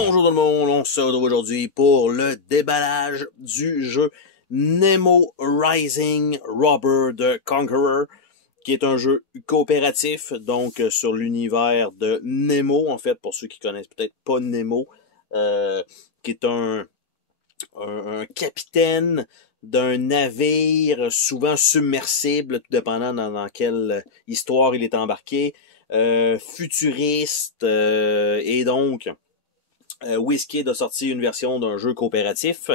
Bonjour tout le monde, on se retrouve aujourd'hui pour le déballage du jeu Nemo Rising Robber the Conqueror, qui est un jeu coopératif, donc sur l'univers de Nemo, en fait, pour ceux qui connaissent peut-être pas Nemo, qui est un capitaine d'un navire souvent submersible, tout dépendant dans quelle histoire il est embarqué, futuriste, et donc WizKid a sorti une version d'un jeu coopératif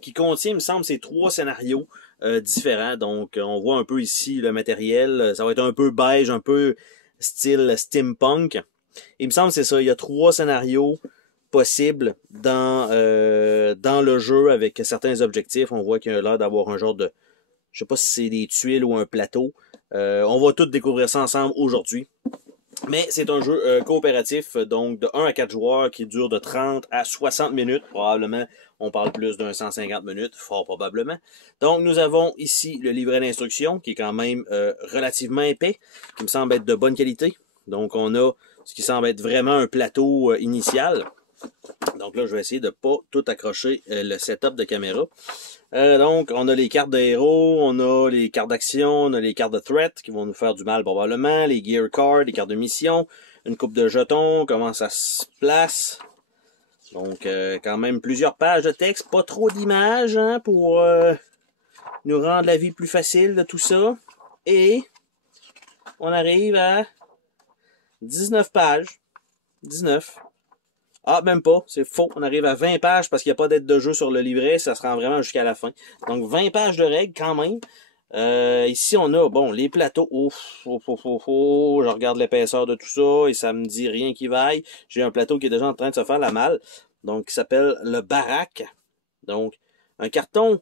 qui contient, il me semble, ces 3 scénarios différents. Donc, on voit un peu ici le matériel. Ça va être un peu beige, un peu style steampunk. Il me semble que c'est ça. Il y a 3 scénarios possibles dans le jeu avec certains objectifs. On voit qu'il y a l'air d'avoir un genre de... Je sais pas si c'est des tuiles ou un plateau. On va tout découvrir ça ensemble aujourd'hui. Mais c'est un jeu coopératif, donc de 1 à 4 joueurs qui dure de 30 à 60 minutes. Probablement, on parle plus d'un 150 minutes, fort probablement. Donc, nous avons ici le livret d'instruction, qui est quand même relativement épais, qui me semble être de bonne qualité. Donc, on a ce qui semble être vraiment un plateau initial. Donc là, je vais essayer de pas tout accrocher le setup de caméra. Donc, on a les cartes de héros, on a les cartes d'action, on a les cartes de threat qui vont nous faire du mal probablement, les gear cards, les cartes de mission, une coupe de jetons, comment ça se place. Donc, quand même plusieurs pages de texte, pas trop d'images hein, pour nous rendre la vie plus facile de tout ça. Et on arrive à 19 pages. 19. Ah, même pas, c'est faux. On arrive à 20 pages parce qu'il n'y a pas d'aide de jeu sur le livret, ça se rend vraiment jusqu'à la fin. Donc 20 pages de règles quand même. Ici, on a, bon, les plateaux. Je regarde l'épaisseur de tout ça et ça me dit rien qui vaille. J'ai un plateau qui est déjà en train de se faire la malle. Donc, qui s'appelle le baraque. Donc, un carton.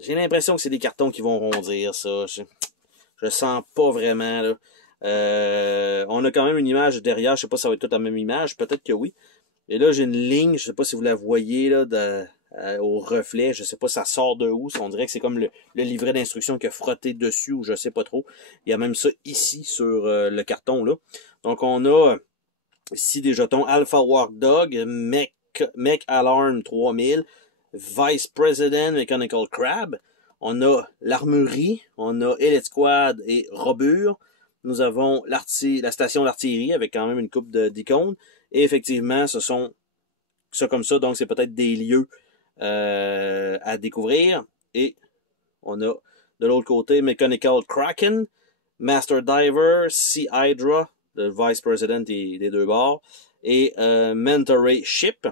J'ai l'impression que c'est des cartons qui vont rondir, ça. Je sens pas vraiment, là. On a quand même une image derrière. Je sais pas si ça va être toute la même image. Peut-être que oui. Et là, j'ai une ligne, je sais pas si vous la voyez là, au reflet, je sais pas ça sort de où, on dirait que c'est comme le livret d'instruction qui a frotté dessus, ou je sais pas trop. Il y a même ça ici sur le carton là. Donc on a ici des jetons Alpha War Dog, Mech Alarm 3000, Vice President Mechanical Crab. On a l'armurerie, on a Elite Squad et Robur. Nous avons la station d'artillerie avec quand même une coupe d'icônes. Et effectivement, ce sont ça comme ça, donc c'est peut-être des lieux à découvrir. Et on a de l'autre côté Mechanical Kraken, Master Diver, Sea Hydra, le Vice President des 2 bords, et Mentoray Ship.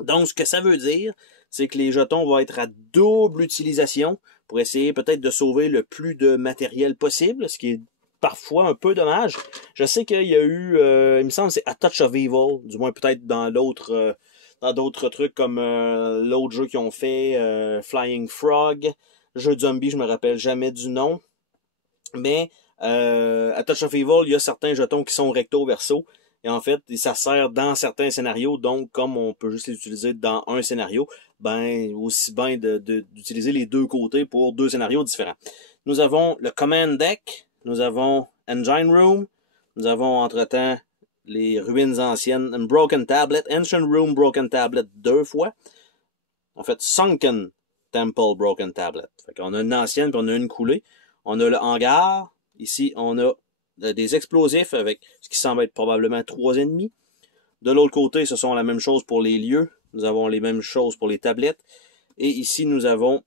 Donc, ce que ça veut dire, c'est que les jetons vont être à double utilisation pour essayer peut-être de sauver le plus de matériel possible, ce qui est parfois un peu dommage. Je sais qu'il y a eu, il me semble c'est A Touch of Evil, du moins peut-être dans d'autres trucs comme l'autre jeu qu'ils ont fait, Flying Frog, jeu de zombie, je me rappelle jamais du nom. Mais A Touch of Evil, il y a certains jetons qui sont recto verso. Et en fait, ça sert dans certains scénarios, donc comme on peut juste les utiliser dans un scénario, ben aussi bien d'utiliser les 2 côtés pour 2 scénarios différents. Nous avons le Command Deck, nous avons Engine Room, nous avons entre-temps les ruines anciennes, Broken Tablet, Ancient Room Broken Tablet 2 fois. En fait, Sunken Temple Broken Tablet. Fait qu'on a une ancienne puis on a une coulée. On a le hangar. Ici, on a des explosifs avec ce qui semble être probablement 3 ennemis. De l'autre côté, ce sont la même chose pour les lieux. Nous avons les mêmes choses pour les tablettes. Et ici, nous avons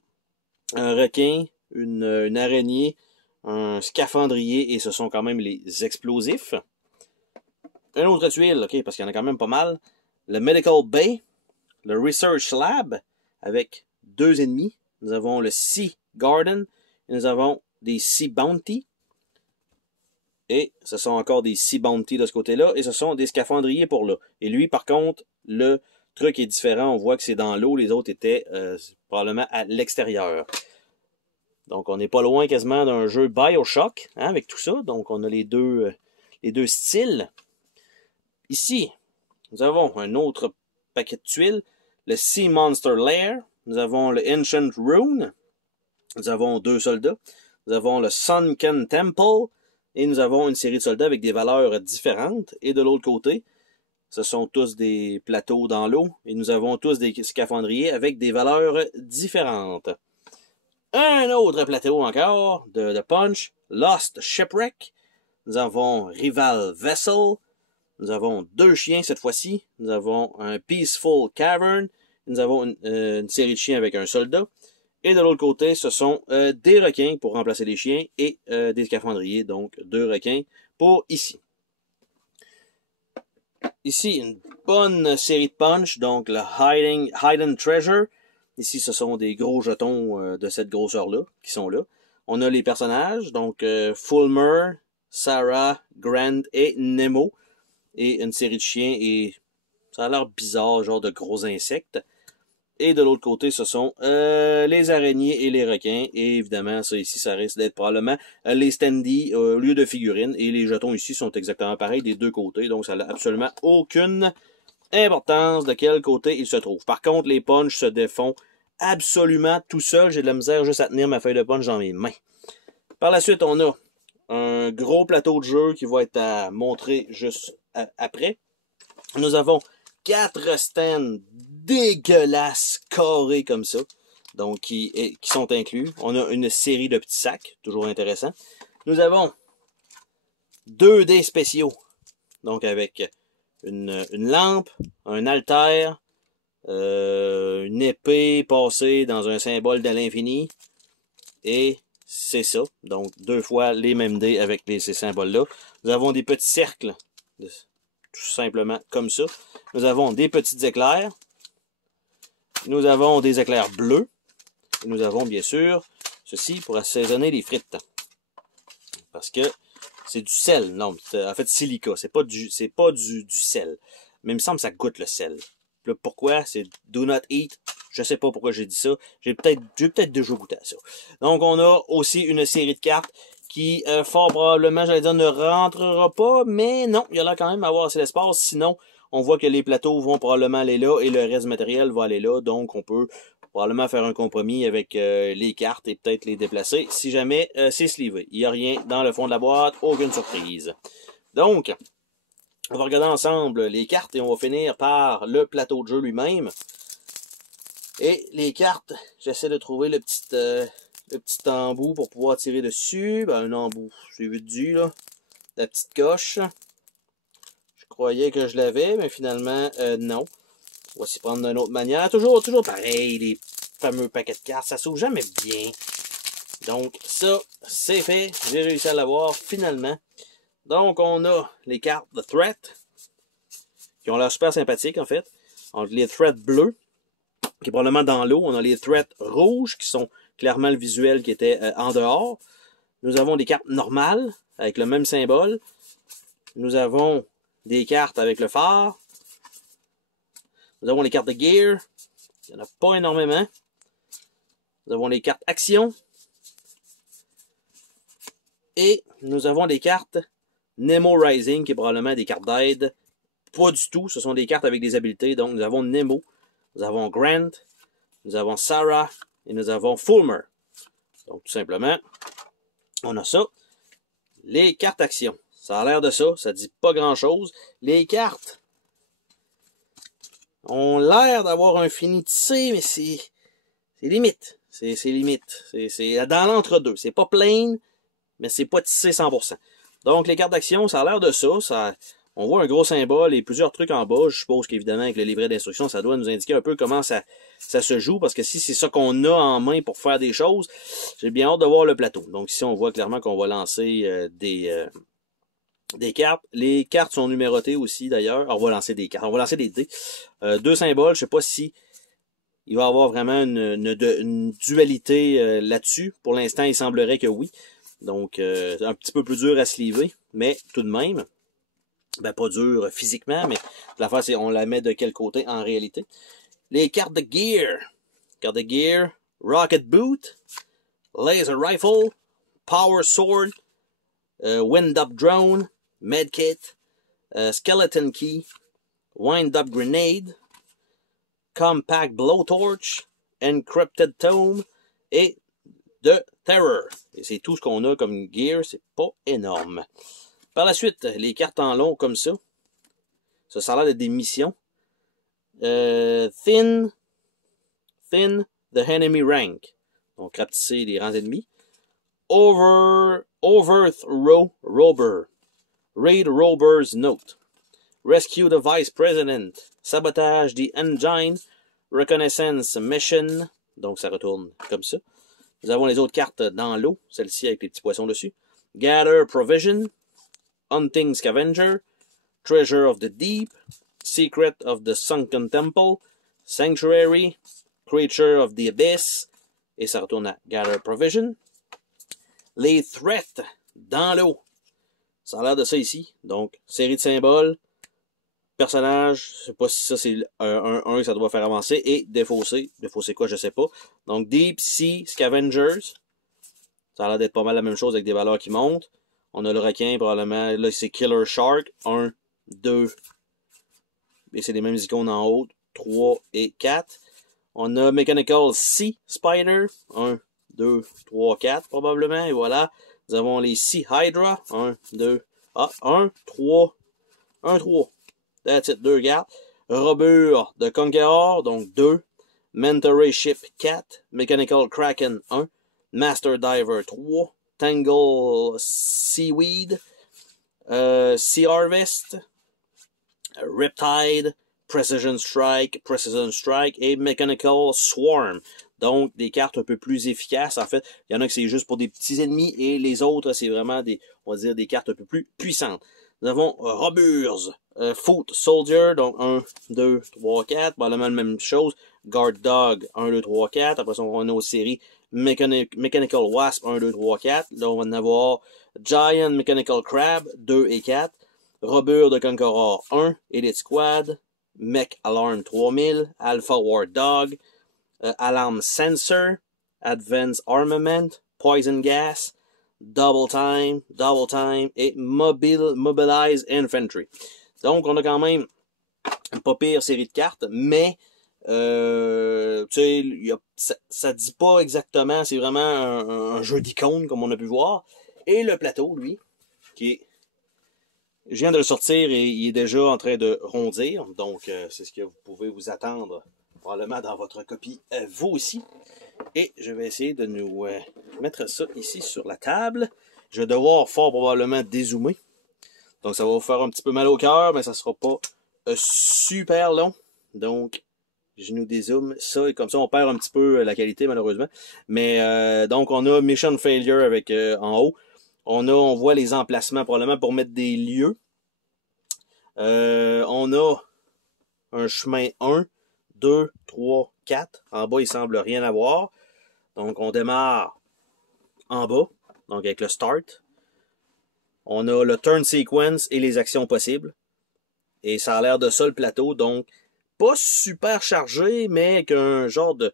un requin, une araignée, un scaphandrier, et ce sont quand même les explosifs. Un autre tuile, ok, parce qu'il y en a quand même pas mal. Le Medical Bay, le Research Lab, avec 2 ennemis. Nous avons le Sea Garden, et nous avons des Sea Bounty. Et ce sont encore des Sea Bounty de ce côté-là, et ce sont des scaphandriers pour là. Et lui, par contre, le truc est différent. On voit que c'est dans l'eau, les autres étaient probablement à l'extérieur. Donc, on n'est pas loin quasiment d'un jeu Bioshock, hein, avec tout ça. Donc, on a les deux styles. Ici, nous avons un autre paquet de tuiles. Le Sea Monster Lair. Nous avons le Ancient Rune. Nous avons 2 soldats. Nous avons le Sunken Temple. Et nous avons une série de soldats avec des valeurs différentes. Et de l'autre côté, Ce sont tous des plateaux dans l'eau et nous avons tous des scaphandriers avec des valeurs différentes. Un autre plateau encore de Punch, Lost Shipwreck. Nous avons Rival Vessel. Nous avons 2 chiens cette fois-ci. Nous avons un Peaceful Cavern. Nous avons une série de chiens avec un soldat. Et de l'autre côté, ce sont des requins pour remplacer les chiens et des scaphandriers, donc 2 requins pour ici. Ici, une bonne série de punch, donc le Hidden Treasure. Ici, ce sont des gros jetons de cette grosseur-là qui sont là. On a les personnages, donc Fulmer, Sarah, Grant et Nemo. Et une série de chiens et ça a l'air bizarre, genre de gros insectes. Et de l'autre côté, ce sont les araignées et les requins. Et évidemment, ça ici, ça risque d'être probablement les standees au lieu de figurines. Et les jetons ici sont exactement pareils des 2 côtés. Donc, ça n'a absolument aucune importance de quel côté ils se trouvent. Par contre, les punchs se défont absolument tout seul. J'ai de la misère juste à tenir ma feuille de punch dans mes mains. Par la suite, on a un gros plateau de jeu qui va être à montrer juste après. Nous avons 4 stands dégueulasses, carrés comme ça, donc qui sont inclus. On a une série de petits sacs, toujours intéressant. Nous avons 2 dés spéciaux, donc avec une lampe, un haltère, une épée passée dans un symbole de l'infini, et c'est ça. Donc 2 fois les mêmes dés avec ces symboles-là. Nous avons des petits cercles, tout simplement comme ça. Nous avons des petits éclairs. Nous avons des éclairs bleus. Et nous avons bien sûr ceci pour assaisonner les frites. Parce que c'est du sel. Non, en fait silica. C'est pas du sel. Mais il me semble que ça goûte le sel. Là, pourquoi? C'est do not eat. Je sais pas pourquoi j'ai dit ça. J'ai peut-être déjà goûté à ça. Donc on a aussi une série de cartes qui fort probablement, j'allais dire, ne rentrera pas, mais non, il y a là quand même à avoir assez d'espace. Sinon, on voit que les plateaux vont probablement aller là et le reste du matériel va aller là. Donc, on peut probablement faire un compromis avec les cartes et peut-être les déplacer si jamais c'est sleevé. Il n'y a rien dans le fond de la boîte, aucune surprise. Donc, on va regarder ensemble les cartes et on va finir par le plateau de jeu lui-même. Et les cartes, j'essaie de trouver le petit embout pour pouvoir tirer dessus. Ben, un embout, j'ai vu du, là. La petite coche. Je croyais que je l'avais, mais finalement, non. On va s'y prendre d'une autre manière. Toujours pareil, les fameux paquets de cartes. Ça s'ouvre jamais bien. Donc, ça, c'est fait. J'ai réussi à l'avoir, finalement. Donc, on a les cartes de Threat, qui ont l'air super sympathiques, en fait. Entre les Threat bleus, qui est probablement dans l'eau. On a les Threat rouges, qui sont clairement le visuel qui était en dehors. Nous avons des cartes normales, avec le même symbole. Nous avons des cartes avec le phare. Nous avons les cartes de Gear. Il n'y en a pas énormément. Nous avons les cartes Action. Et nous avons des cartes Nemo Rising, qui est probablement des cartes d'aide. Pas du tout, ce sont des cartes avec des habiletés. Donc nous avons Nemo, nous avons Grant, nous avons Sarah et nous avons Fulmer. Donc tout simplement, on a ça. Les cartes Action. Ça a l'air de ça, ça dit pas grand chose. Les cartes ont l'air d'avoir un fini tissé, mais c'est limite. C'est limite. C'est dans l'entre-deux. C'est pas plein, mais c'est pas tissé 100%. Donc les cartes d'action, ça a l'air de ça. On voit un gros symbole et plusieurs trucs en bas. Je suppose qu'évidemment, avec le livret d'instructions, ça doit nous indiquer un peu comment ça se joue, parce que si c'est ça qu'on a en main pour faire des choses, j'ai bien hâte de voir le plateau. Donc ici, on voit clairement qu'on va lancer des cartes. Les cartes sont numérotées aussi, d'ailleurs. On va lancer des cartes. On va lancer des dés. 2 symboles. Je sais pas si il va y avoir vraiment une dualité là-dessus. Pour l'instant, il semblerait que oui. Donc, un petit peu plus dur à sleever, mais tout de même. Ben, pas dur physiquement, mais l'affaire, c'est on la met de quel côté en réalité. Les cartes de Gear. Cartes de Gear. Rocket Boot. Laser Rifle. Power Sword. Wind Up Drone. Medkit. Skeleton Key. Wind Up Grenade. Compact Blowtorch. Encrypted Tome. Et de Terror. Et c'est tout ce qu'on a comme gear. C'est pas énorme. Par la suite, les cartes en long comme ça. Ça a l'air d'être des missions. Thin the enemy rank. Donc, rapetisser les rangs ennemis. Overthrow Robber. Raid Robber's Note. Rescue the Vice President. Sabotage the Engine. Reconnaissance Mission. Donc, ça retourne comme ça. Nous avons les autres cartes dans l'eau. Celle-ci avec les petits poissons dessus. Gather Provision. Hunting Scavenger. Treasure of the Deep. Secret of the Sunken Temple. Sanctuary. Creature of the Abyss. Et ça retourne à Gather Provision. Les threats dans l'eau. Ça a l'air de ça ici. Donc, série de symboles. Personnage. Je sais pas si ça c'est un que ça doit faire avancer. Et défausser. Défausser quoi, je sais pas. Donc, Deep Sea Scavengers. Ça a l'air d'être pas mal la même chose avec des valeurs qui montent. On a le requin probablement. Là, c'est Killer Shark. 1, 2. Et c'est les mêmes icônes en haut. 3 et 4. On a Mechanical Sea Spider. 1, 2, 3, 4 probablement. Et voilà. Nous avons les Sea Hydra. 1, 2. Ah, 1, 3. 1, 3. That's it. 2 cartes. Robure de Conqueror. Donc 2. Mentoray Ship 4. Mechanical Kraken 1. Master Diver 3. Tangle Seaweed. Sea Harvest. Riptide. Precision Strike et Mechanical Swarm. Donc, des cartes un peu plus efficaces. En fait, il y en a que c'est juste pour des petits ennemis et les autres, c'est vraiment des, on va dire, des cartes un peu plus puissantes. Nous avons Roburs, Foot Soldier, donc 1, 2, 3, 4. Probablement la même chose. Guard Dog, 1, 2, 3, 4. Après ça, on va en autre série. Mechanical Wasp, 1, 2, 3, 4. Là, on va en avoir Giant Mechanical Crab, 2 et 4. Robure de Conqueror, 1. Elite Squad. Mech Alarm 3000, Alpha War Dog, Alarm Sensor, Advanced Armament, Poison Gas, Double Time et Mobilize Infantry. Donc, on a quand même une pas pire série de cartes, mais tu sais, ça dit pas exactement, c'est vraiment un jeu d'icônes comme on a pu voir. Et le plateau, lui, qui est... Je viens de le sortir et il est déjà en train de rondir. Donc, c'est ce que vous pouvez vous attendre probablement dans votre copie, vous aussi. Et je vais essayer de nous mettre ça ici sur la table. Je vais devoir fort probablement dézoomer. Donc, ça va vous faire un petit peu mal au cœur, mais ça sera pas super long. Donc, je nous dézoome ça et comme ça, on perd un petit peu la qualité malheureusement. Mais donc, on a Mission Failure avec en haut. On voit les emplacements probablement pour mettre des lieux. On a un chemin 1, 2, 3, 4. En bas, il semble rien avoir. Donc, on démarre en bas, donc avec le start. On a le turn sequence et les actions possibles. Et ça a l'air de ça le plateau. Donc, pas super chargé, mais avec un genre de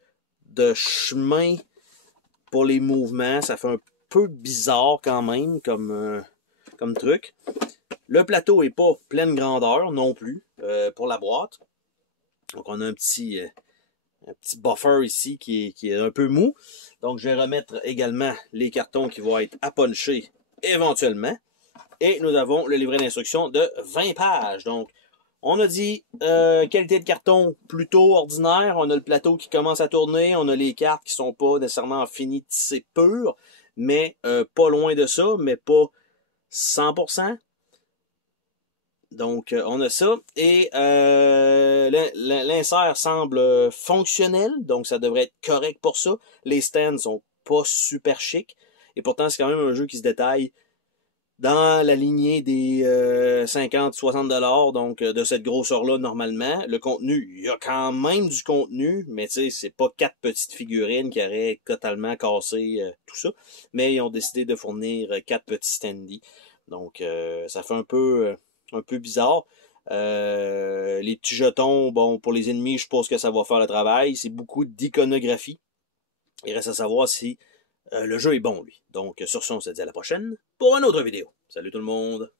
chemin pour les mouvements. Ça fait un peu bizarre quand même comme truc. Le plateau est pas pleine grandeur non plus pour la boîte. Donc on a un petit buffer ici qui est un peu mou. Donc je vais remettre également les cartons qui vont être à puncher éventuellement. Et nous avons le livret d'instruction de 20 pages. Donc on a dit qualité de carton plutôt ordinaire. On a le plateau qui commence à tourner. On a les cartes qui sont pas nécessairement finies tissées pures, mais pas loin de ça, mais pas 100%. Donc, on a ça. Et l'insert semble fonctionnel, donc ça devrait être correct pour ça. Les stands sont pas super chics. Et pourtant, c'est quand même un jeu qui se détaille dans la lignée des 50-60$, donc de cette grosseur-là normalement. Le contenu, il y a quand même du contenu, mais tu sais, c'est pas 4 petites figurines qui auraient totalement cassé tout ça. Mais ils ont décidé de fournir 4 petits standees. Donc, ça fait un peu bizarre. Les petits jetons, bon, pour les ennemis, je pense que ça va faire le travail. C'est beaucoup d'iconographie. Il reste à savoir si le jeu est bon, lui. Donc, sur ce, on se dit à la prochaine pour une autre vidéo. Salut tout le monde!